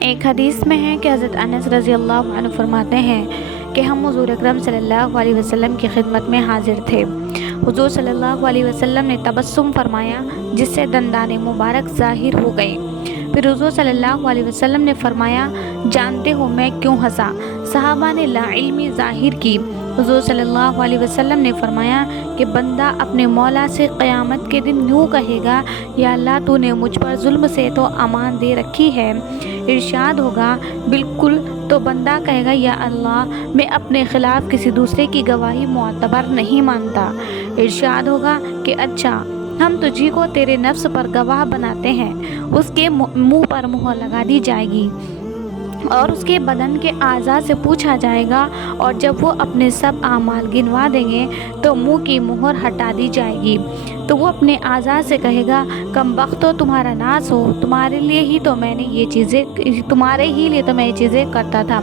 ایک حدیث میں ہے کہ حضرت انس رضی اللہ عنہ فرماتے ہیں کہ ہم حضور اکرم صلی اللہ علیہ وسلم کی خدمت میں حاضر تھے۔ حضور صلی اللہ علیہ وسلم نے تبسم فرمایا جس سے دندان مبارک ظاہر ہو گئے۔ پھر حضور صلی اللہ علیہ وسلم نے فرمایا، جانتے ہو میں کیوں ہنسا؟ صحابہ نے لا علمی ظاہر کی۔ حضور صلی اللہ علیہ وسلم نے فرمایا کہ بندہ اپنے مولا سے قیامت کے دن یوں کہے گا، یا اللہ تو نے مجھ پر ظلم سے تو امان دے رکھی ہے۔ ارشاد ہوگا بالکل، تو بندہ کہے گا، یا اللہ میں اپنے خلاف کسی دوسرے کی گواہی معتبر نہیں مانتا۔ ارشاد ہوگا کہ اچھا، ہم تجھی کو تیرے نفس پر گواہ بناتے ہیں۔ اس کے منہ پر مہر لگا دی جائے گی اور اس کے بدن کے اعضاء سے پوچھا جائے گا، اور جب وہ اپنے سب اعمال گنوا دیں گے تو منہ کی مہر ہٹا دی جائے گی۔ تو وہ اپنے اعضاء سے کہے گا، کم بختو تمہارا ناس ہو، تمہارے لیے تو میں یہ چیزیں کرتا تھا،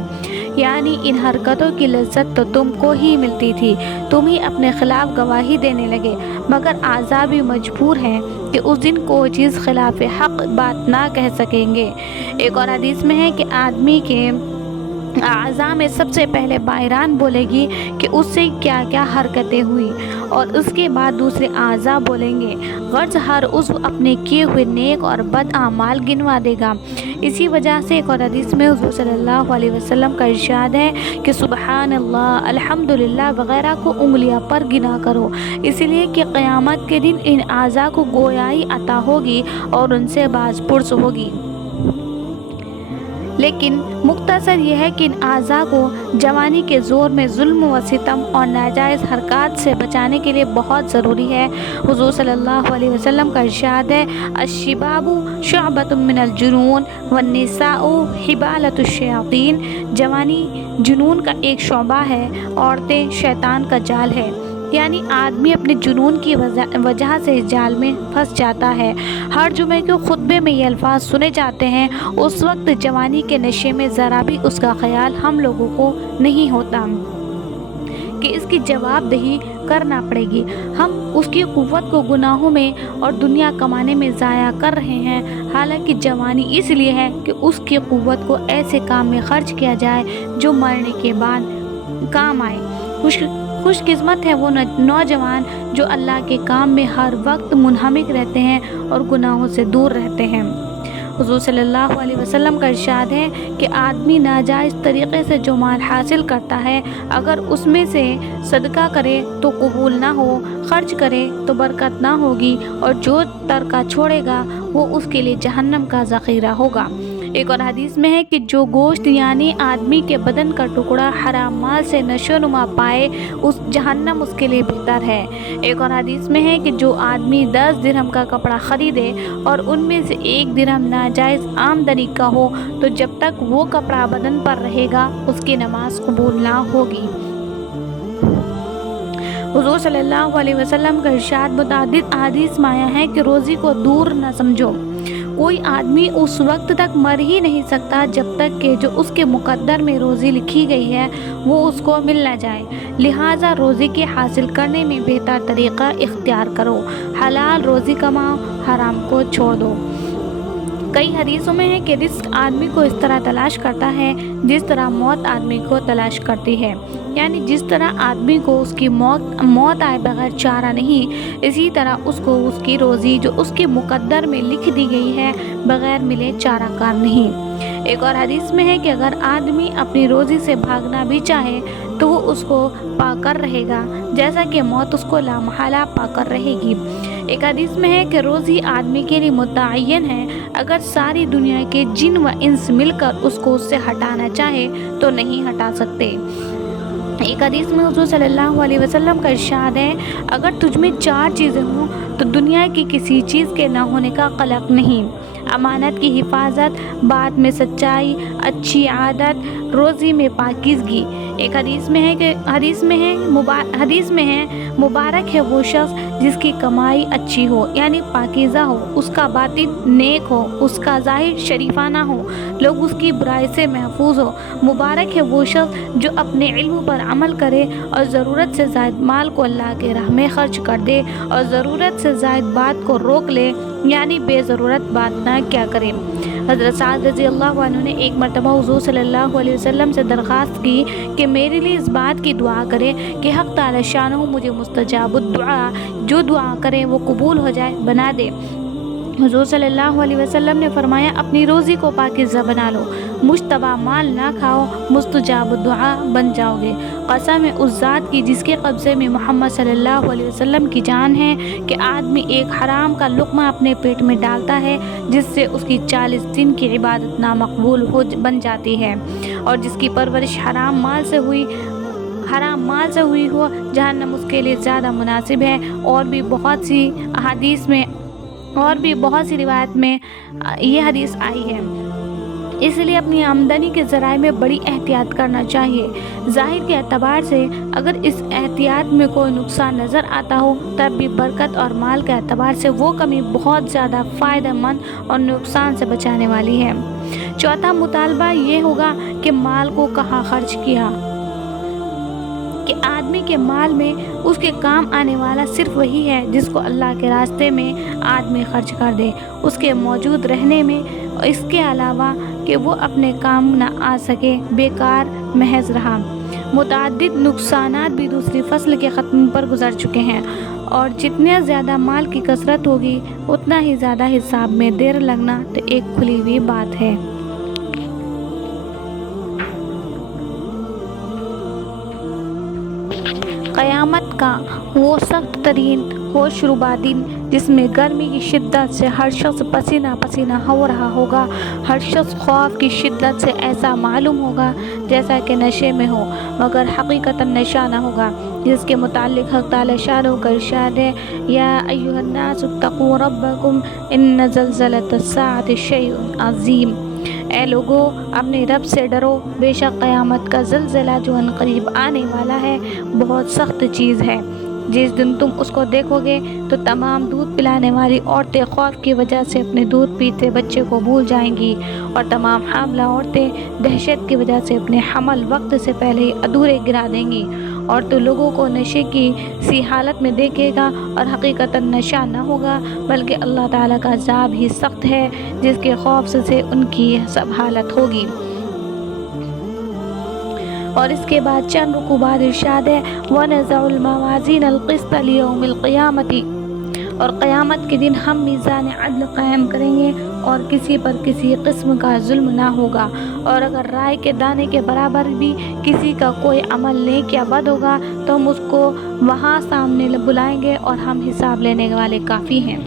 یعنی ان حرکتوں کی لذت تو تم کو ہی ملتی تھی، تم ہی اپنے خلاف گواہی دینے لگے، مگر اعضاء بھی مجبور ہیں کہ اس دن کوئی چیز خلاف حق بات نہ کہہ سکیں گے۔ ایک اور حدیث میں ہے کہ آدمی کے اعضاء میں سب سے پہلے بائران بولے گی کہ اس سے کیا کیا حرکتیں ہوئی، اور اس کے بعد دوسرے اعضاء بولیں گے، غرض ہر عضو اپنے کیے ہوئے نیک اور بد اعمال گنوا دے گا۔ اسی وجہ سے ایک اور حدیث میں حضور صلی اللہ علیہ وسلم کا ارشاد ہے کہ سبحان اللہ، الحمدللہ وغیرہ کو انگلیاں پر گنا کرو، اس لیے کہ قیامت کے دن ان اعضاء کو گویائی عطا ہوگی اور ان سے باز پرس ہوگی۔ لیکن مختصر یہ ہے کہ ان اعضاء کو جوانی کے زور میں ظلم و ستم اور ناجائز حرکات سے بچانے کے لیے بہت ضروری ہے۔ حضور صلی اللہ علیہ وسلم کا ارشاد ہے، الشباب شعبۃ من الجنون والنساء حبالۃ الشیاطین، جوانی جنون کا ایک شعبہ ہے، عورتیں شیطان کا جال ہے، یعنی آدمی اپنے جنون کی وجہ سے جال میں پھنس جاتا ہے۔ ہر جمعے کے خطبے میں یہ الفاظ سنے جاتے ہیں، اس وقت جوانی کے نشے میں ذرا بھی اس کا خیال ہم لوگوں کو نہیں ہوتا کہ اس کی جواب دہی کرنا پڑے گی۔ ہم اس کی قوت کو گناہوں میں اور دنیا کمانے میں ضائع کر رہے ہیں، حالانکہ جوانی اس لیے ہے کہ اس کی قوت کو ایسے کام میں خرچ کیا جائے جو مرنے کے بعد کام آئے۔ خوش قسمت ہے وہ نوجوان جو اللہ کے کام میں ہر وقت منہمک رہتے ہیں اور گناہوں سے دور رہتے ہیں۔ حضور صلی اللہ علیہ وسلم کا ارشاد ہے کہ آدمی ناجائز طریقے سے جو مال حاصل کرتا ہے، اگر اس میں سے صدقہ کرے تو قبول نہ ہو، خرچ کرے تو برکت نہ ہوگی، اور جو ترکہ چھوڑے گا وہ اس کے لیے جہنم کا ذخیرہ ہوگا۔ ایک اور حدیث میں ہے کہ جو گوشت یعنی آدمی کے بدن کا ٹکڑا حرام مال سے نشو نما پائے، اس جہنم اس کے لیے بہتر ہے۔ ایک اور حدیث میں ہے کہ جو آدمی 10 درہم کا کپڑا خریدے اور ان میں سے 1 درہم ناجائز آمدنی کا ہو، تو جب تک وہ کپڑا بدن پر رہے گا اس کی نماز قبول نہ ہوگی۔ حضور صلی اللہ علیہ وسلم کا ارشاد متعدد احادیث میں آیا ہے کہ روزی کو دور نہ سمجھو۔ کوئی آدمی اس وقت تک مر ہی نہیں سکتا جب تک کہ جو اس کے مقدر میں روزی لکھی گئی ہے وہ اس کو مل نہ جائے، لہٰذا روزی کے حاصل کرنے میں بہتر طریقہ اختیار کرو، حلال روزی کماؤ، حرام کو چھوڑ دو۔ کئی حدیثوں میں ہے کہ رزق آدمی کو اس طرح تلاش کرتا ہے جس طرح موت آدمی کو تلاش کرتی ہے، یعنی جس طرح آدمی کو اس کی موت آئے بغیر چارہ نہیں، اسی طرح اس کو اس کی روزی جو اس کے مقدر میں لکھ دی گئی ہے بغیر ملے چارہ کار نہیں۔ ایک اور حدیث میں ہے کہ اگر آدمی اپنی روزی سے بھاگنا بھی چاہے تو وہ اس کو پا کر رہے گا، جیسا کہ موت اس کو لامحالہ پا کر رہے گی۔ ایک حدیث میں ہے کہ روزی آدمی کے لیے متعین ہے، اگر ساری دنیا کے جن و انس مل کر اس کو اس سے ہٹانا چاہے تو نہیں ہٹا سکتے۔ ایک حدیث میں حضور صلی اللہ علیہ وسلم کا ارشاد ہے، اگر تجھ میں 4 چیزیں ہوں تو دنیا کی کسی چیز کے نہ ہونے کا قلق نہیں: امانت کی حفاظت، بات میں سچائی، اچھی عادت، روزی میں پاکیزگی۔ ایک حدیث میں ہے مبارک ہے وہ شخص جس کی کمائی اچھی ہو، یعنی پاکیزہ ہو، اس کا باطن نیک ہو، اس کا ظاہر شریفانہ ہو، لوگ اس کی برائی سے محفوظ ہو۔ مبارک ہے وہ شخص جو اپنے علم پر عمل کرے اور ضرورت سے زائد مال کو اللہ کے راہ میں خرچ کر دے، اور ضرورت سے سے زائد بات کو روک لے، یعنی بے ضرورت بات نہ کیا کرے۔ حضرت سعد رضی اللہ عنہ نے ایک مرتبہ حضور صلی اللہ علیہ وسلم سے درخواست کی کہ میرے لیے اس بات کی دعا کرے کہ حق تعالی شانہ مجھے مستجاب الدعا، جو دعا کرے وہ قبول ہو جائے، بنا دے۔ حضور صلی اللہ علیہ وسلم نے فرمایا اپنی روزی کو پاکیزہ بنا لو، مشتبہ مال نہ کھاؤ، مستجاب الدعا بن جاؤ گے۔ قسم ہے اس ذات کی جس کے قبضے میں محمد صلی اللہ علیہ وسلم کی جان ہے کہ آدمی ایک حرام کا لقمہ اپنے پیٹ میں ڈالتا ہے جس سے اس کی 40 دن کی عبادت نامقبول بن جاتی ہے، اور جس کی پرورش حرام مال سے ہوئی ہو، جہنم اس کے لیے زیادہ مناسب ہے۔ اور بھی بہت سی روایت میں یہ حدیث آئی ہے۔ اس لیے اپنی آمدنی کے ذرائع میں بڑی احتیاط کرنا چاہیے۔ ظاہر کے اعتبار سے اگر اس احتیاط میں کوئی نقصان نظر آتا ہو تب بھی برکت اور مال کے اعتبار سے وہ کمی بہت زیادہ فائدہ مند اور نقصان سے بچانے والی ہے۔ چوتھا مطالبہ یہ ہوگا کہ مال کو کہاں خرچ کیا، کہ آدمی کے مال میں اس کے کام آنے والا صرف وہی ہے جس کو اللہ کے راستے میں آدمی خرچ کر دے، اس کے موجود رہنے میں، اس کے علاوہ کہ وہ اپنے کام نہ آ سکے، بیکار محض رہا۔ متعدد نقصانات بھی دوسری فصل کے ختم پر گزر چکے ہیں، اور جتنا زیادہ مال کی کثرت ہوگی اتنا ہی زیادہ حساب میں دیر لگنا تو ایک کھلی ہوئی بات ہے۔ قیامت کا وہ سخت ترین ہوشربا دن جس میں گرمی کی شدت سے ہر شخص پسینہ پسینہ ہو رہا ہوگا، ہر شخص خوف کی شدت سے ایسا معلوم ہوگا جیسا کہ نشے میں ہو مگر حقیقتاً نشہ نہ ہوگا، جس کے متعلق حق تعالی شانہ کا ارشاد ہے یا ایھا الناس اتقوا ربکم ان زلزلۃ الساعۃ شیء عظیم۔ اے لوگو اپنے رب سے ڈرو، بے شک قیامت کا زلزلہ جو ان قریب آنے والا ہے بہت سخت چیز ہے۔ جس دن تم اس کو دیکھو گے تو تمام دودھ پلانے والی عورتیں خوف کی وجہ سے اپنے دودھ پیتے بچے کو بھول جائیں گی، اور تمام حاملہ عورتیں دہشت کی وجہ سے اپنے حمل وقت سے پہلے ہی ادھورے گرا دیں گی، اور تو لوگوں کو نشے کی سی حالت میں دیکھے گا اور حقیقتاً نشہ نہ ہوگا بلکہ اللہ تعالیٰ کا عذاب ہی سخت ہے جس کے خوف سے ان کی یہ سب حالت ہوگی۔ اور اس کے بعد چند رکوع بعد ارشاد ہے وَنَضَعُ الْمَوَازِينَ الْقِسْطَ لِيَوْمِ الْقِيَامَةِ، اور قیامت کے دن ہم میزان عدل قائم کریں گے اور کسی پر کسی قسم کا ظلم نہ ہوگا، اور اگر رائے کے دانے کے برابر بھی کسی کا کوئی عمل نیک یا بد ہوگا تو ہم اس کو وہاں سامنے بلائیں گے اور ہم حساب لینے والے کافی ہیں۔